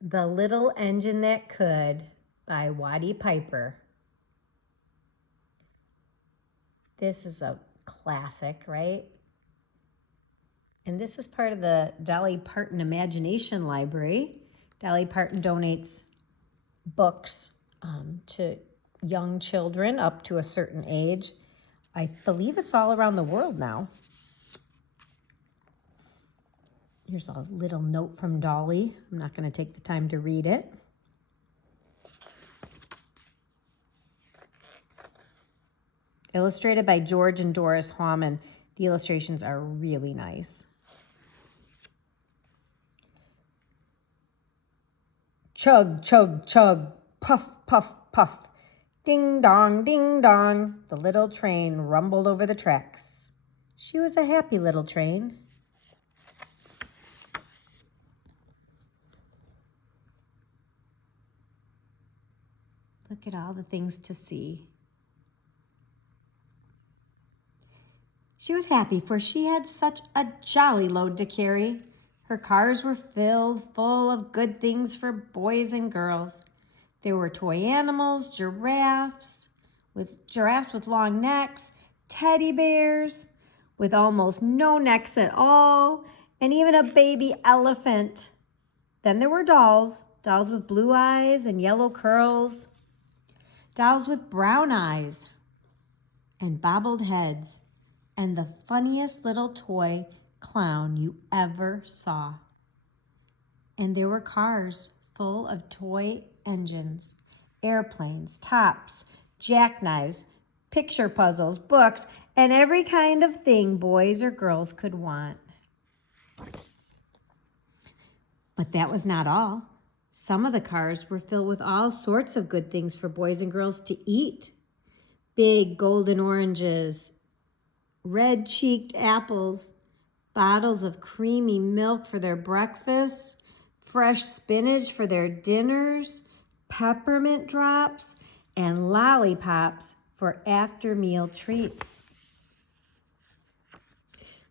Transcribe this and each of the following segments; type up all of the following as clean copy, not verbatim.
The Little Engine That Could by Watty Piper. This is a classic, right? And this is part of the Dolly Parton Imagination Library. Dolly Parton donates books to young children up to a certain age. I believe it's all around the world now. Here's a little note from Dolly. I'm not going to take the time to read it. Illustrated by George and Doris Hauman. The illustrations are really nice. Chug, chug, chug, puff, puff, puff. Ding dong, ding dong. The little train rumbled over the tracks. She was a happy little train. Look at all the things to see. She was happy, for she had such a jolly load to carry. Her cars were filled full of good things for boys and girls. There were toy animals, giraffes with long necks, teddy bears with almost no necks at all, and even a baby elephant. Then there were dolls with blue eyes and yellow curls, dolls with brown eyes and bobbled heads, and the funniest little toy clown you ever saw. And there were cars full of toy engines, airplanes, tops, jackknives, picture puzzles, books, and every kind of thing boys or girls could want. But that was not all. Some of the cars were filled with all sorts of good things for boys and girls to eat. Big golden oranges, red-cheeked apples, bottles of creamy milk for their breakfasts, fresh spinach for their dinners, peppermint drops, and lollipops for after-meal treats.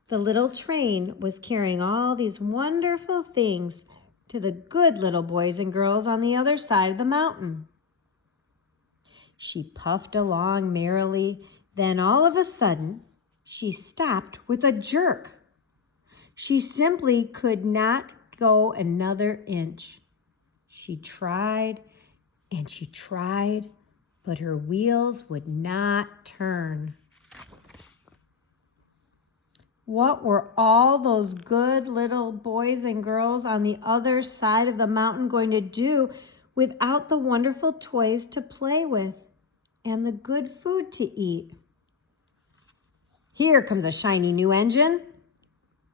The little train was carrying all these wonderful things to the good little boys and girls on the other side of the mountain. She puffed along merrily. Then all of a sudden, she stopped with a jerk. She simply could not go another inch. She tried and she tried, but her wheels would not turn. What were all those good little boys and girls on the other side of the mountain going to do without the wonderful toys to play with and the good food to eat? "Here comes a shiny new engine,"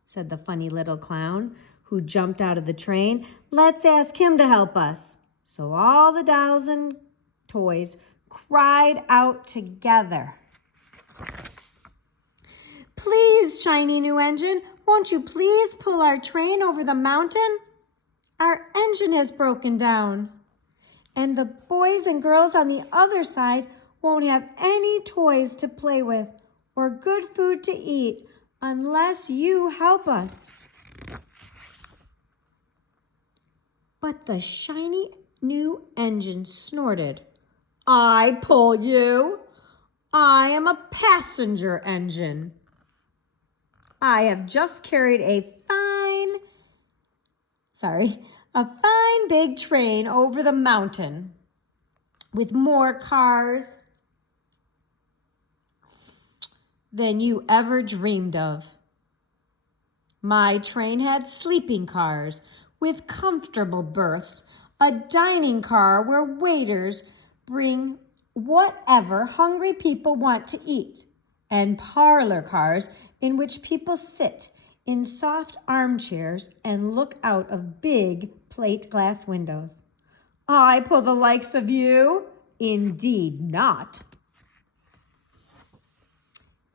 said the funny little clown, who jumped out of the train. "Let's ask him to help us." So all the dolls and toys cried out together, "Please, shiny new engine, won't you please pull our train over the mountain? Our engine has broken down, and the boys and girls on the other side won't have any toys to play with or good food to eat unless you help us." But the shiny new engine snorted, "I pull you. I am a passenger engine. I have just carried a fine big train over the mountain with more cars than you ever dreamed of. My train had sleeping cars with comfortable berths, a dining car where waiters bring whatever hungry people want to eat, and parlor cars in which people sit in soft armchairs and look out of big plate glass windows. I pull the likes of you? Indeed not."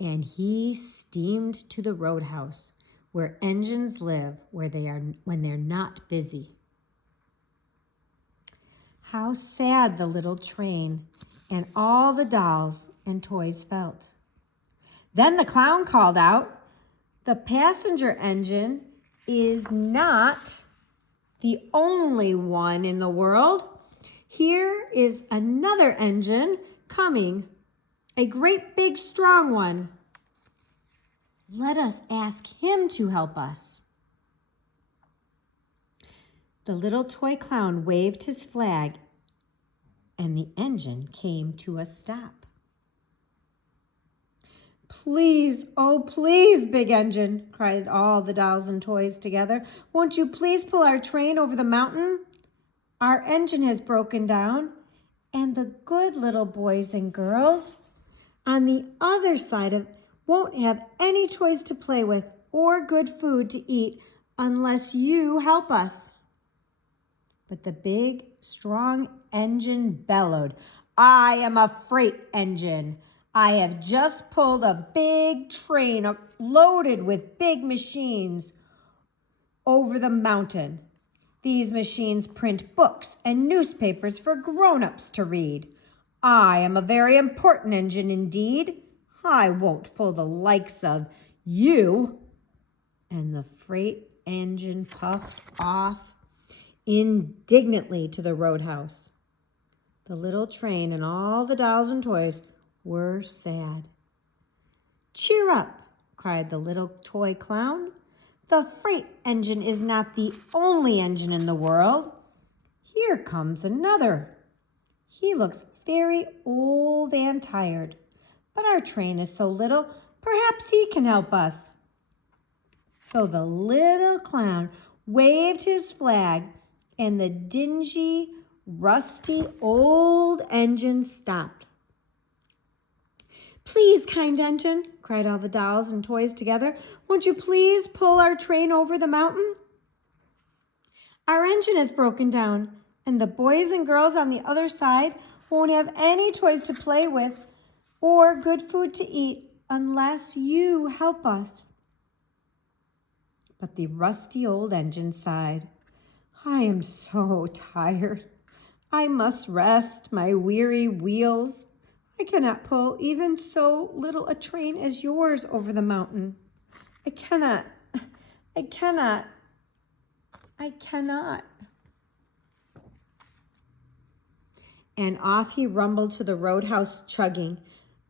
And he steamed to the roadhouse, where engines live when they're not busy. How sad the little train and all the dolls and toys felt. Then the clown called out, "The passenger engine is not the only one in the world. Here is another engine coming, a great big strong one. Let us ask him to help us. The little toy clown waved his flag, and the engine came to a stop. Please, oh please, big engine, cried all the dolls and toys together. Won't you please pull our train over the mountain? Our engine has broken down, and the good little boys and girls on the other side of won't have any toys to play with or good food to eat unless you help us. But the big, strong engine bellowed, I am a freight engine. I have just pulled a big train loaded with big machines over the mountain. These machines print books and newspapers for grown-ups to read. I am a very important engine indeed. I won't pull the likes of you. And the freight engine puffed off indignantly to the roadhouse. The little train and all the dolls and toys were sad. Cheer up, cried the little toy clown. The freight engine is not the only engine in the world. Here comes another. He looks very old and tired, but our train is so little, perhaps he can help us. So the little clown waved his flag, and the dingy, rusty old engine stopped. Please, kind engine, cried all the dolls and toys together, won't you please pull our train over the mountain? Our engine is broken down, and the boys and girls on the other side won't have any toys to play with or good food to eat unless you help us. But the rusty old engine sighed. I am so tired. I must rest my weary wheels. I cannot pull even so little a train as yours over the mountain. I cannot. And off he rumbled to the roadhouse chugging.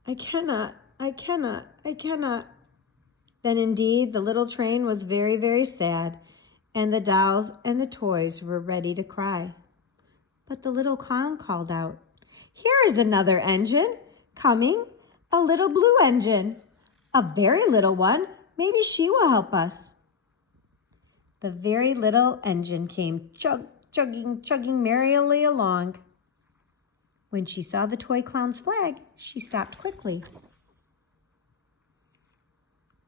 I cannot. Then indeed the little train was very, very sad, and the dolls and the toys were ready to cry. But the little clown called out, Here is another engine coming, a little blue engine, a very little one. Maybe she will help us. The very little engine came chugging merrily along. When she saw the toy clown's flag, she stopped quickly.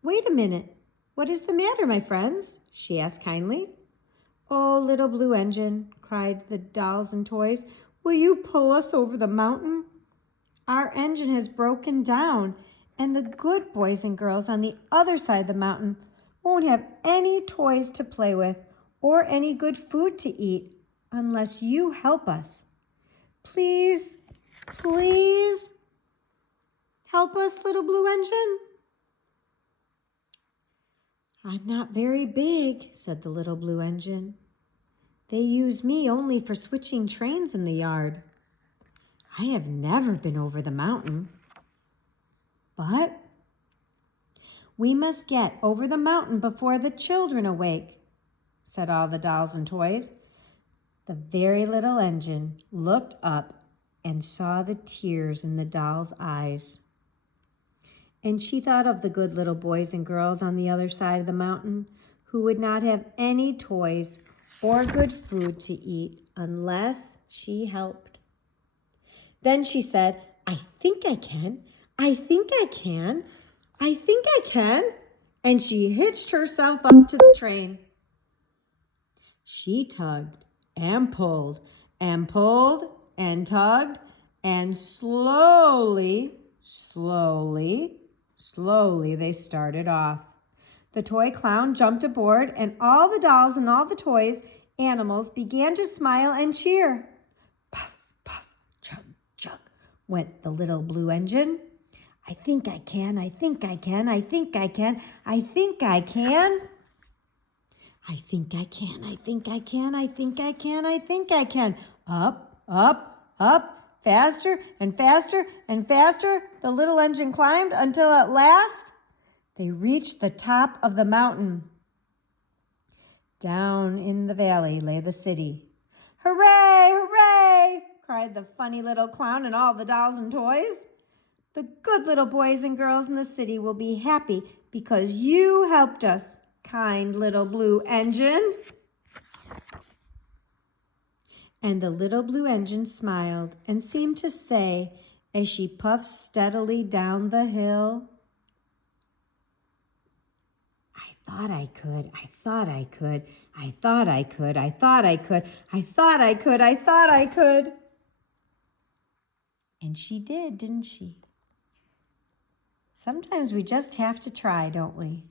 Wait a minute. What is the matter, my friends? She asked kindly. Oh, little blue engine, cried the dolls and toys, will you pull us over the mountain? Our engine has broken down, and the good boys and girls on the other side of the mountain won't have any toys to play with or any good food to eat unless you help us. Please help us, little blue engine. I'm not very big, said the little blue engine. They use me only for switching trains in the yard. I have never been over the mountain. But we must get over the mountain before the children awake, said all the dolls and toys. The very little engine looked up and saw the tears in the doll's eyes. And she thought of the good little boys and girls on the other side of the mountain who would not have any toys or good food to eat unless she helped. Then she said, I think I can. And she hitched herself up to the train. She tugged and pulled and tugged, and slowly they started off. The toy clown jumped aboard, and all the dolls and all the toys, animals, began to smile and cheer. Puff, puff, chug, chug, went the little blue engine. I think I can. I think I can, I think I can, I think I can, I think I can. Up, up, up, faster and faster and faster. The little engine climbed until at last they reached the top of the mountain. Down in the valley lay the city. Hooray, hooray, cried the funny little clown and all the dolls and toys. The good little boys and girls in the city will be happy because you helped us, kind little blue engine. And the little blue engine smiled and seemed to say, as she puffed steadily down the hill, I thought I could, I thought I could, I thought I could, I thought I could, I thought I could, I thought I could. And she did, didn't she? Sometimes we just have to try, don't we?